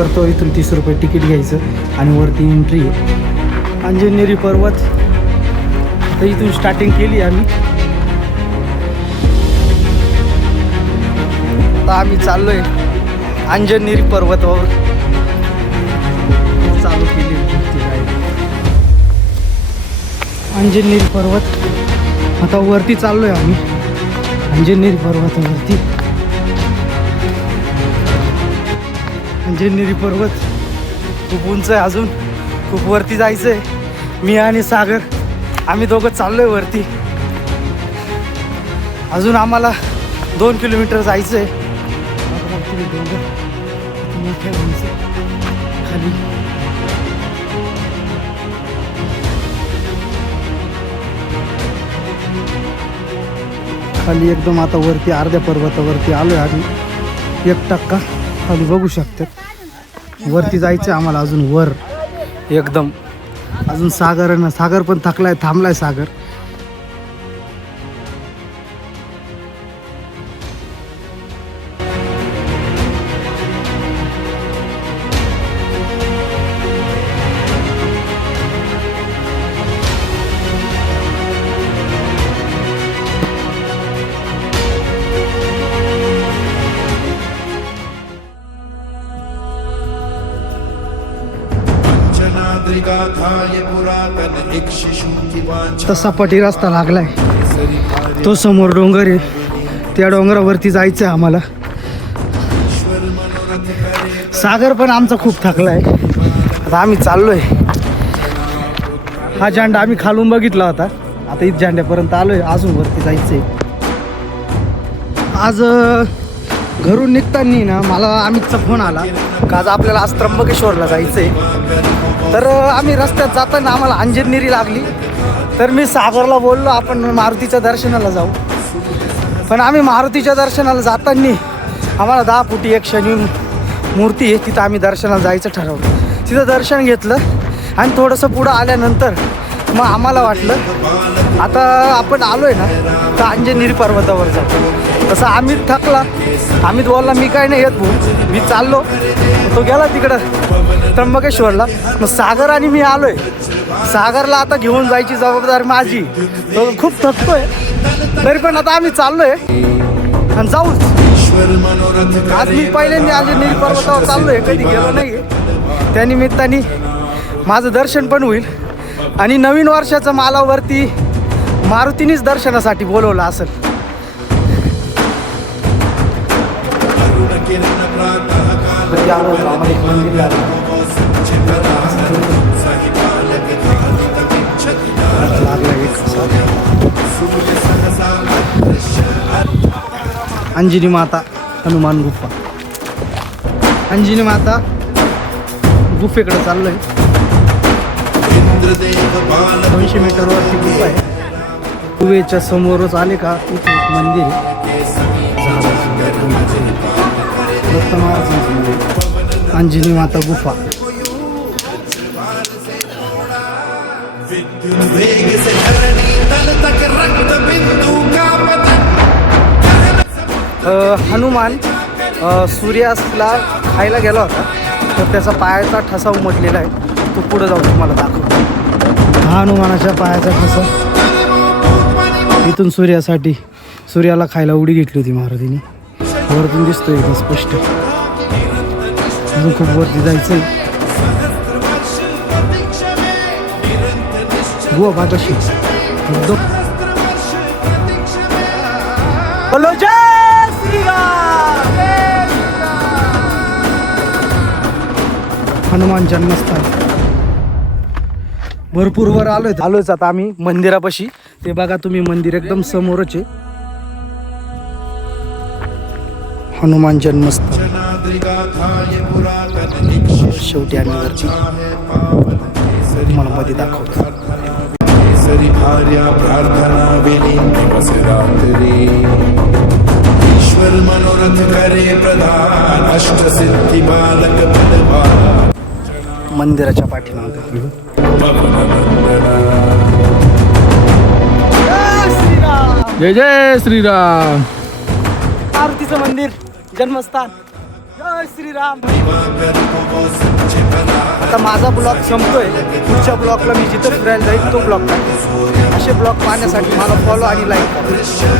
करतो इथून तीस रुपये तिकीट घ्यायचं आणि वरती एंट्री अंजनेरी पर्वत. तर इथून स्टार्टिंग केली आम्ही. आता आम्ही चाललोय अंजनेरी पर्वतावर. चालू केली अंजनेरी पर्वत. आता वरती चाललोय आम्ही. अंजनेरी पर्वतावरती. म्हणजे अंजनेरी पर्वत. खूप उंच आहे अजून. खूप वरती जायचं आहे मी आणि सागर आम्ही दोघं चाललोय वरती. अजून आम्हाला दोन किलोमीटर जायचं आहे खाली. खाली एकदम आता वरती अर्ध्या पर्वतावरती आलोय आम्ही. एक टक्का. खाली बघू शकतात. वरती जायचं आम्हाला अजून वर. एकदम. अजून सागर ना सागर पण थकलाय थांबलाय सागर. जनाद्रिगाथाय तसा पटी रस्ता लागलाय. तो समोर डोंगर आहे. त्या डोंगरावरती जायचं आहे आम्हाला. सागर पण आमचा खूप थकलाय. आता आम्ही चाललोय. हा झेंडा आम्ही खालून बघितला होता. आता इथं झेंड्यापर्यंत आलोय. अजून वरती जायचंय. आज घरून निघताना ना मला अमितचा फोन आला. का आज आपल्याला आज त्र्यंबकेश्वरला जायचं आहे तर आम्ही रस्त्यात जाताना आम्हाला अंजनेरी लागली. तर मी सागरला बोललो आपण मारुतीच्या दर्शनाला जाऊ. पण आम्ही मारुतीच्या दर्शनाला जाताना आम्हाला दहा फुटी एक शनी मूर्ती आहे तिथं आम्ही दर्शनाला जायचं ठरवलं. तिथं दर्शन घेतलं आणि थोडंसं पुढं आल्यानंतर मग आम्हाला वाटलं आता आपण आलो आहे ना तर अंजनेरी पर्वतावर जातो तसं अमित थकला. अमित बोलला मी काय नाही येत भाऊ मी चाललो. तो गेला तिकडं त्र्यंबकेश्वरला. मग सागर आणि मी आलोय. सागरला आता घेऊन जायची जबाबदारी माझी. तो खूप थकतोय. तरी पण आता आम्ही चाललोय. आणि जाऊच. ईश्वर आज मी पहिल्यांदा अंजनेरी पर्वतावर चाललोय. कधी गेलो नाही त्यानिमित्ताने माझं दर्शन पण होईल. आणि नवीन वर्षाचं मला वरती मारुतीनेच दर्शनासाठी बोलवलं असेल. अंजिनी माता हनुमान गुफा. अंजिनी माता गुफेकडे चाललोय. इंद्रदेव बाल दोनशे मीटरवरती गुफा आहे. गुफेच्या समोरच आले का? इथे एक मंदिर आहे. दत्त महाराजांचं अंजनी माता गुफा. हनुमान सूर्यास्तला सूर्यास्ताला खायला गेला होता तर त्याचा पायाचा ठसा उमटलेला आहे. तो पुढे जाऊन तुम्हाला दाखवतो. हा हनुमानाच्या पायाचा ठसा. इथून सूर्यासाठी सूर्याला खायला उडी घेतली होती महाराजांनी. वरतून दिसतोय एकदम स्पष्ट. अजून खूप वरती जायचंय. गोवा पाठवशी एकदम. बोलो जय हनुमान जन्मस्थान. भरपूर वर आलोय. आलोच आता आम्ही मंदिरापाशी. ते बघा तुम्ही मंदिर एकदम समोरच आहे. हनुमान शिशु शेवटी आम्ही वरती तुम्हाला मध्ये दाखवतो. सरी भार्या प्रार्थना दिवस रात्री. ईश्वर मनोरथ करे प्रधान बालक बलवान मंदिराच्या पाठीमागे. जय जय श्रीराम. आरतीचं मंदिर. जन्मस्थान। जय श्रीराम। आता माझा ब्लॉग संपतोय. पुढच्या ब्लॉगला मी जिथं फिरायला जाईल तो ब्लॉग असे ब्लॉग पाहण्यासाठी मला फॉलो आणि लाईक करा.